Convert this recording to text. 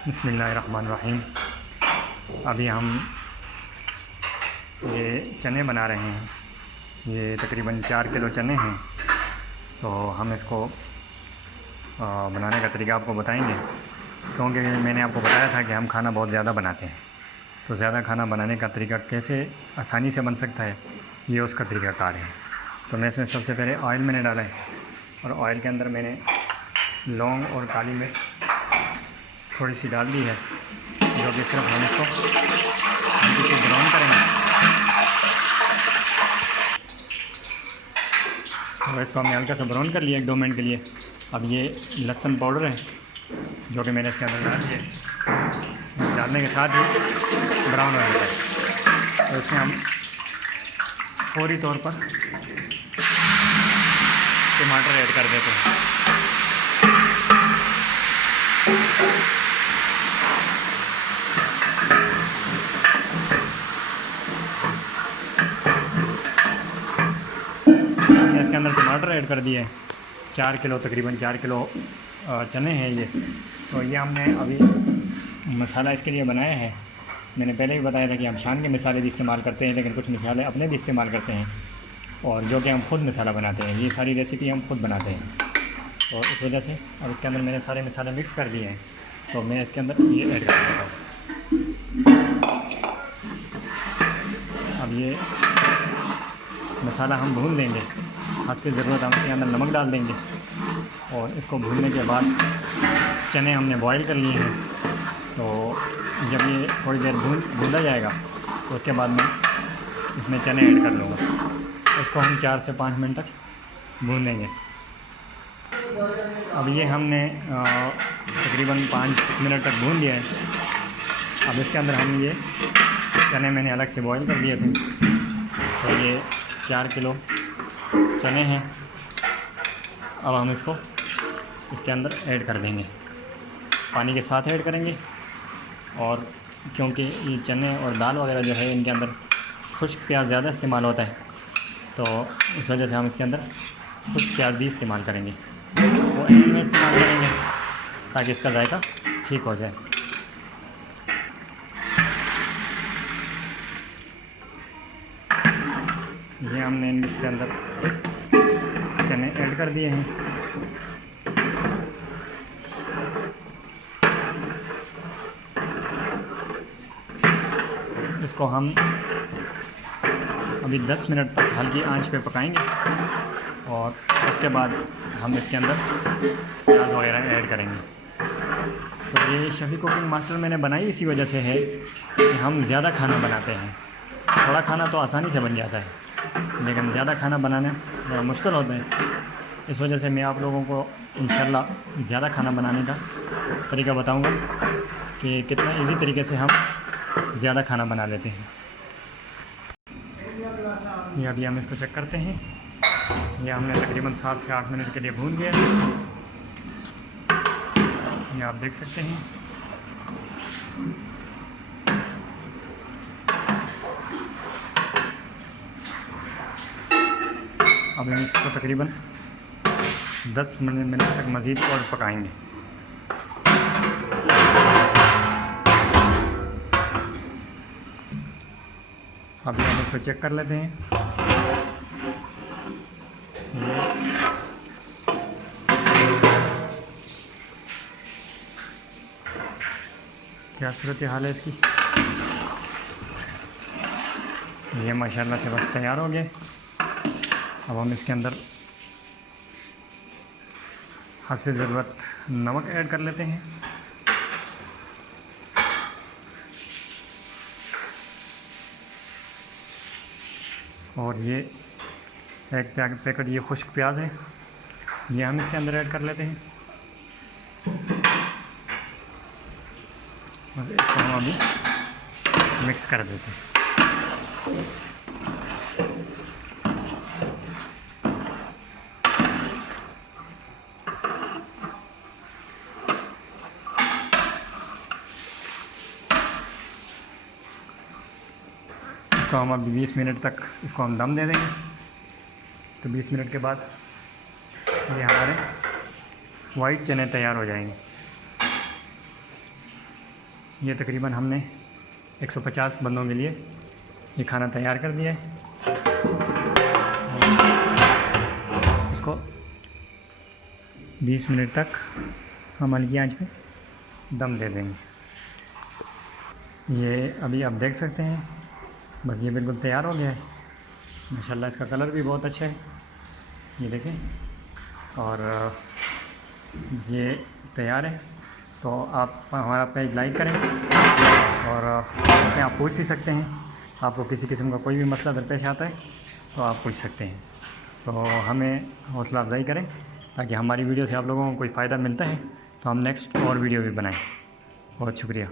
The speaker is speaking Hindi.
बिस्मिल्लाहिर्रहमानिर्रहीम। अभी हम ये चने बना रहे हैं। ये तकरीबन 4 किलो चने हैं। तो हम इसको बनाने का तरीका आपको बताएंगे, क्योंकि मैंने आपको बताया था कि हम खाना बहुत ज़्यादा बनाते हैं। तो ज़्यादा खाना बनाने का तरीका कैसे आसानी से बन सकता है, ये उसका तरीक़ाकार है। तो मैं इसमें सबसे पहले ऑयल मैंने डाला है, और ऑयल के अंदर मैंने लौंग और काली मिर्च थोड़ी सी डाल दी है, जो कि सिर्फ हम इसको हल्की सी ब्राउन करेंगे। और इसको हमने हल्का सा ब्राउन कर लिया 1-2 मिनट के लिए। अब ये लहसुन पाउडर है, जो कि मैंने इसके अंदर डाल दिया। डालने के साथ ही ब्राउन हो जाता है। तो इसमें हम फौरी तौर पर टमाटर ऐड कर देते हैं। इसके अंदर टमाटर ऐड कर दिए। 4 किलो तकरीबन 4 किलो चने हैं ये। तो ये हमने अभी मसाला इसके लिए बनाया है। मैंने पहले भी बताया था कि हम शान के मसाले भी इस्तेमाल करते हैं, लेकिन कुछ मसाले अपने भी इस्तेमाल करते हैं, और जो कि हम खुद मसाला बनाते हैं। ये सारी रेसिपी हम खुद बनाते हैं, और इस वजह से अब इसके अंदर मैंने सारे मसाले मिक्स कर दिए हैं। तो मैं इसके अंदर ये ऐड कर देता हूँ। अब ये मसाला हम भून लेंगे। हस्ब ज़रूरत हम इसके अंदर नमक डाल देंगे, और इसको भूनने के बाद चने हमने बॉईल कर लिए हैं। तो जब ये थोड़ी देर भूना जाएगा, तो उसके बाद मैं इसमें चने ऐड कर लूँगा। इसको हम 4 से 5 मिनट तक भून लेंगे। अब ये हमने तकरीबन 5 मिनट तक भून लिया है। अब इसके अंदर हम ये चने मैंने अलग से बॉईल कर दिए थे। तो ये 4 किलो चने हैं। अब हम इसको इसके अंदर ऐड कर देंगे, पानी के साथ ऐड करेंगे। और क्योंकि ये चने और दाल वगैरह जो है, इनके अंदर खुश्क प्याज ज़्यादा इस्तेमाल होता है, तो इस वजह से हम इसके अंदर खुश्क प्याज भी इस्तेमाल करेंगे। वो एंड में इस्तेमाल करेंगे ताकि इसका जायका ठीक हो जाए। ये हमने इसके अंदर चने ऐड कर दिए हैं। इसको हम अभी 10 मिनट तक हल्की आंच पे पकाएंगे, और उसके बाद हम इसके अंदर प्याज वगैरह ऐड करेंगे। तो ये शफ़ी कुकिंग मास्टर मैंने बनाई इसी वजह से है कि हम ज़्यादा खाना बनाते हैं। थोड़ा खाना तो आसानी से बन जाता है, लेकिन ज़्यादा खाना बनाना बड़ा मुश्किल होता है। इस वजह से मैं आप लोगों को इंशाल्लाह ज़्यादा खाना बनाने का तरीका बताऊंगा कि कितना इजी तरीके से हम ज़्यादा खाना बना लेते हैं। ये अभी हम इसको चेक करते हैं। ये हमने तकरीबन 7 से 8 मिनट के लिए भून लिया है। ये आप देख सकते हैं। अब हम इसको तकरीबन 10 मिनट तक मज़ीद और पकाएंगे। अभी हम इसको चेक कर लेते हैं। क्या सूरत हाल है इसकी। ये माशाल्लाह से बस तैयार हो गए। अब हम इसके अंदर हस्ब ज़रूरत नमक ऐड कर लेते हैं। और ये एक पैकेट ये खुश्क प्याज है, ये हम इसके अंदर ऐड कर लेते हैं। और इसको हम अभी मिक्स कर देते हैं। इसको हम अभी 20 मिनट तक इसको हम दम दे देंगे। तो 20 मिनट के बाद ये हमारे वाइट चने तैयार हो जाएंगे। ये तकरीबन हमने 150 बंदों के लिए ये खाना तैयार कर दिया है। इसको 20 मिनट तक हम हल्की आंच पे दम दे देंगे। ये अभी आप देख सकते हैं, बस ये बिल्कुल तैयार हो गया है। माशाल्लाह इसका कलर भी बहुत अच्छा है, ये देखें। और ये तैयार है। तो आप हमारा पेज लाइक करें और इसमें आप पूछ भी सकते हैं। आपको किसी किस्म का कोई भी मसला दरपेश आता है तो आप पूछ सकते हैं। तो हमें हौसला अफजाई करें ताकि हमारी वीडियो से आप लोगों को कोई फ़ायदा मिलता है तो हम नेक्स्ट और वीडियो भी बनाएं। बहुत शुक्रिया।